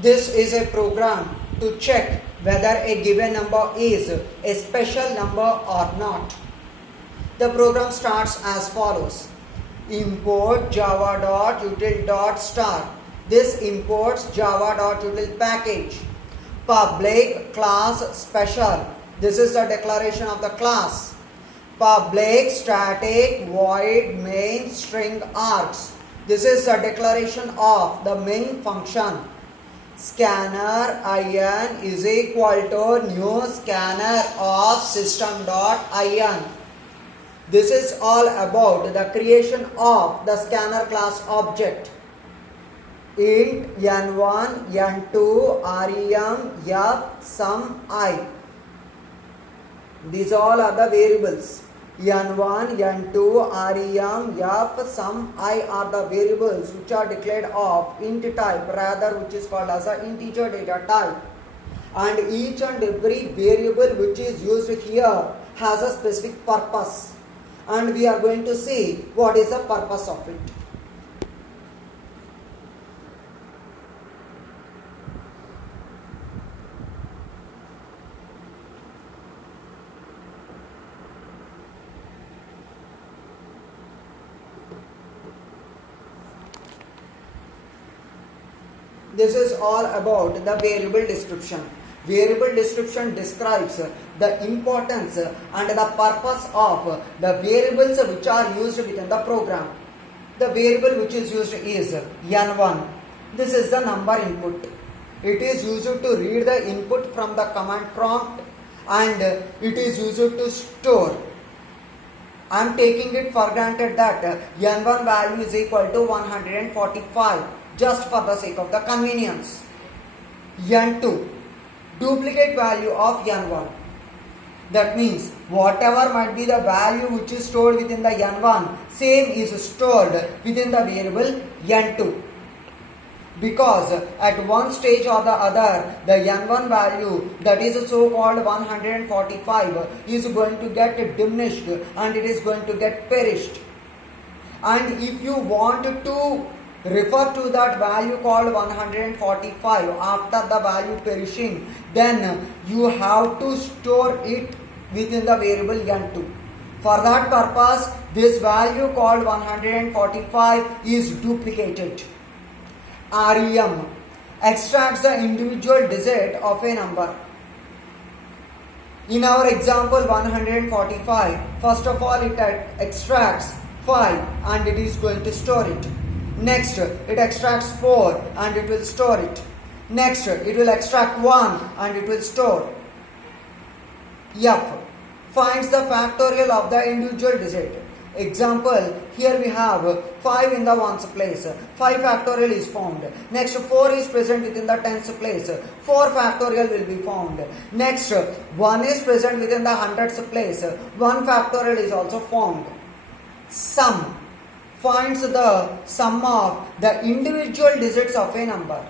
This is a program to check whether a given number is a special number or not. The program starts as follows. Import java.util.star. This imports java.util package. Public class special. This is the declaration of the class. Public static void main string args. This is the declaration of the main function. Scanner in is equal to new scanner of system.in. This is all about the creation of the scanner class object. Int n1, n2, rem, f, sum, I. These all are the variables. n1, n2, rem, f, sum, I are the variables which are declared of int type, rather which is called as an integer data type. And each and every variable which is used here has a specific purpose. And we are going to see what is the purpose of it. This is all about the variable description. Variable description describes the importance and the purpose of the variables which are used within the program. The variable which is used is n1. This is the number input. It is used to read the input from the command prompt and it is used to store. I am taking it for granted that n1 value is equal to 145 just for the sake of the convenience. n2. Duplicate value of n1. That means whatever might be the value which is stored within the n1, same is stored within the variable n2. Because at one stage or the other, the n1 value, that is so called 145, is going to get diminished and it is going to get perished. And if you want to refer to that value called 145 after the value perishing, then you have to store it within the variable n2. For that purpose, this value called 145 is duplicated. Rem extracts the individual digit of a number. In our example 145, first of all it extracts 5 and it is going to store it. Next, it extracts 4 and it will store it. Next, it will extract 1 and it will store. F finds the factorial of the individual digit. Example, here we have 5 in the ones place. 5 factorial is found. Next, 4 is present within the tens place. 4 factorial will be found. Next, 1 is present within the hundreds place. 1 factorial is also found. Sum finds the sum of the individual digits of a number.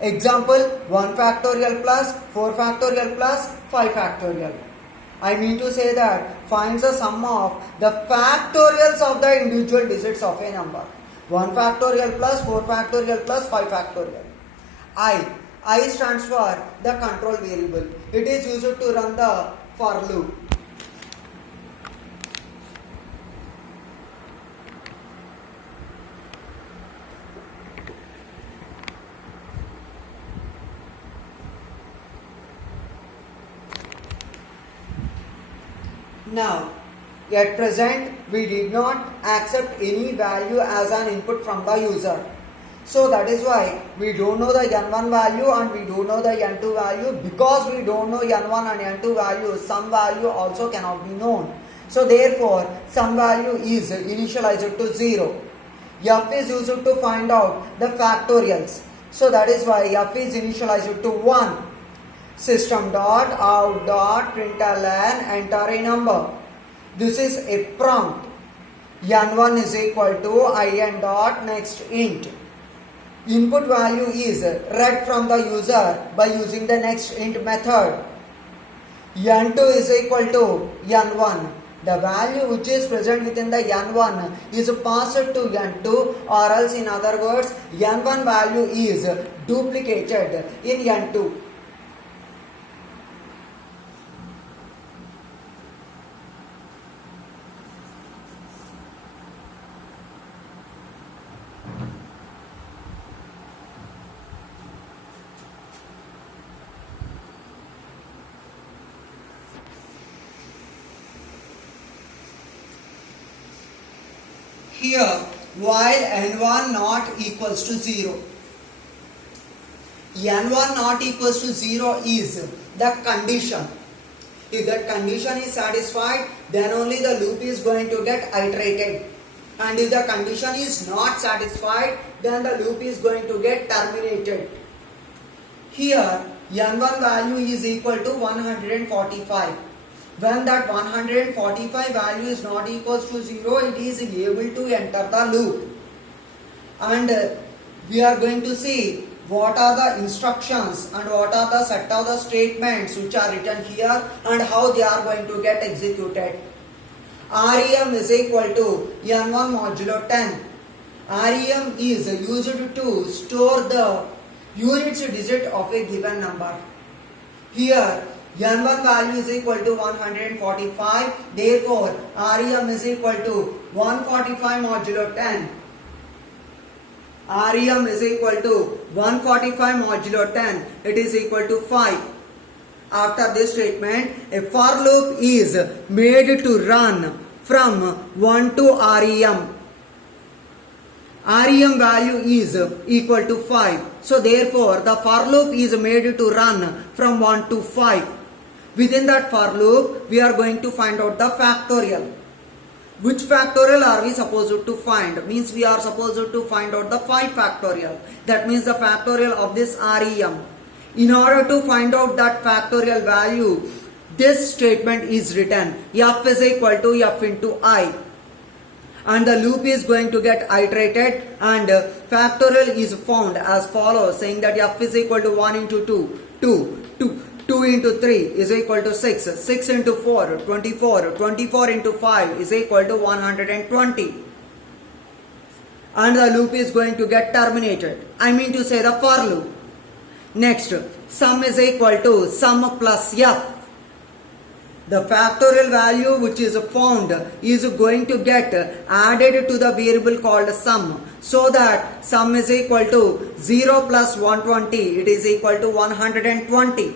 Example, 1 factorial plus 4 factorial plus 5 factorial. I mean to say that finds the sum of the factorials of the individual digits of a number. 1 factorial plus 4 factorial plus 5 factorial. I stands for the control variable. It is used to run the for loop. Now, at present, we did not accept any value as an input from the user. So that is why we don't know the n1 value and we don't know the n2 value. Because we don't know n1 and n2 value, some value also cannot be known. So therefore, some value is initialized to 0. F is used to find out the factorials. So that is why F is initialized to 1. System.out.println enter a number. This is a prompt. n1 is equal to in dot next int. Input value is read from the user by using the next int method. n2 is equal to n1. the value which is present within the n1 is passed to n2, or else in other words n1 value is duplicated in n2. Here, while n1 not equals to 0, n1 not equals to 0 is the condition. If that condition is satisfied, then only the loop is going to get iterated. And if the condition is not satisfied, then the loop is going to get terminated. Here, n1 value is equal to 145. When that 145 value is not equals to 0, it is able to enter the loop. And we are going to see what are the instructions and what are the set of the statements which are written here and how they are going to get executed. REM is equal to n1 modulo 10. REM is used to store the units digit of a given number. Here n1 value is equal to 145, therefore REM is equal to 145 modulo 10. REM is equal to 145 modulo 10, it is equal to 5. After this statement, a for loop is made to run from 1 to REM. REM value is equal to 5. So therefore, the for loop is made to run from 1 to 5. Within that for loop, we are going to find out the factorial. Which factorial are we supposed to find? Means we are supposed to find out the 5 factorial. That means the factorial of this REM. In order to find out that factorial value, this statement is written. F is equal to F into I. And the loop is going to get iterated and factorial is found as follows, saying that F is equal to 1 into 2 into 3 is equal to 6, 6 into 4, 24, 24 into 5 is equal to 120. And the loop is going to get terminated. I mean to say the for loop. Next, sum is equal to sum plus F. The factorial value which is found is going to get added to the variable called sum. So that sum is equal to 0 plus 120, it is equal to 120.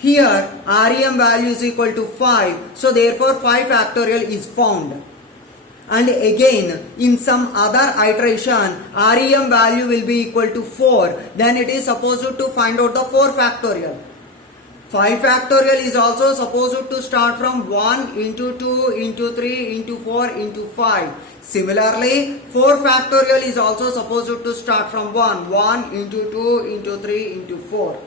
Here REM value is equal to 5. So therefore 5 factorial is found. And again in some other iteration REM value will be equal to 4. Then it is supposed to find out the 4 factorial. 5 factorial is also supposed to start from 1 into 2 into 3 into 4 into 5. Similarly, 4 factorial is also supposed to start from 1 into 2 into 3 into 4.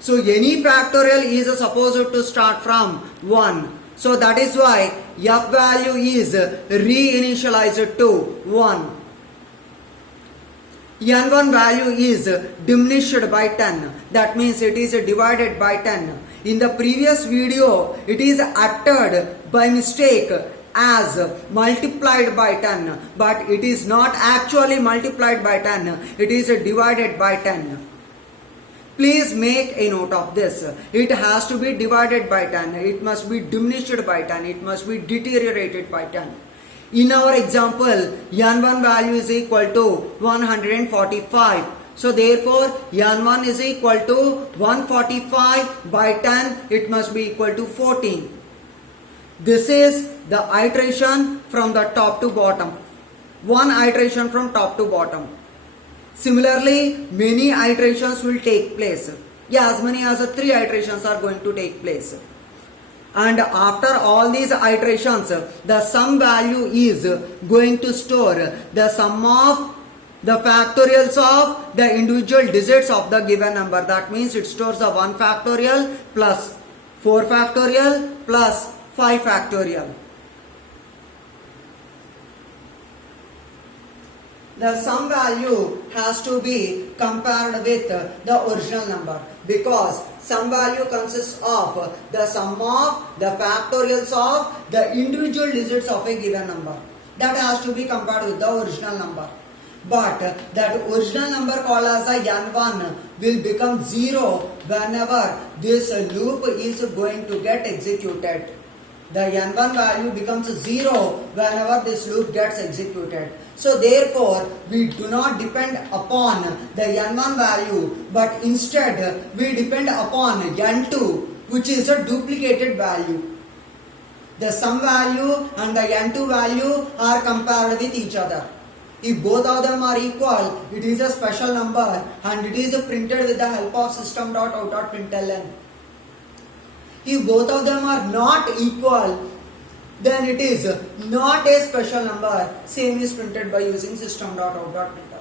So any factorial is supposed to start from 1. So that is why F value is reinitialized to 1. N1 value is diminished by 10. That means it is divided by 10. In the previous video, it is uttered by mistake as multiplied by 10. But it is not actually multiplied by 10. It is divided by 10. Please make a note of this. It has to be divided by 10. It must be diminished by 10. It must be deteriorated by 10. In our example, N1 value is equal to 145. So therefore, N1 is equal to 145 by 10. It must be equal to 14. This is the iteration from the top to bottom. One iteration from top to bottom. Similarly, many iterations will take place. Yeah, as many as 3 iterations are going to take place. And after all these iterations, the sum value is going to store the sum of the factorials of the individual digits of the given number. That means it stores the 1 factorial plus 4 factorial plus 5 factorial. the sum value has to be compared with the original number, because sum value consists of the sum of the factorials of the individual digits of a given number. That has to be compared with the original number. But that original number called as a n1 will become 0 whenever this loop is going to get executed. The n1 value becomes 0 whenever this loop gets executed. So therefore, we do not depend upon the n1 value, but instead we depend upon n2, which is a duplicated value. The sum value and the n2 value are compared with each other. If both of them are equal, it is a special number and it is printed with the help of system.out.println. If both of them are not equal, then it is not a special number. Same is printed by using system.out.println.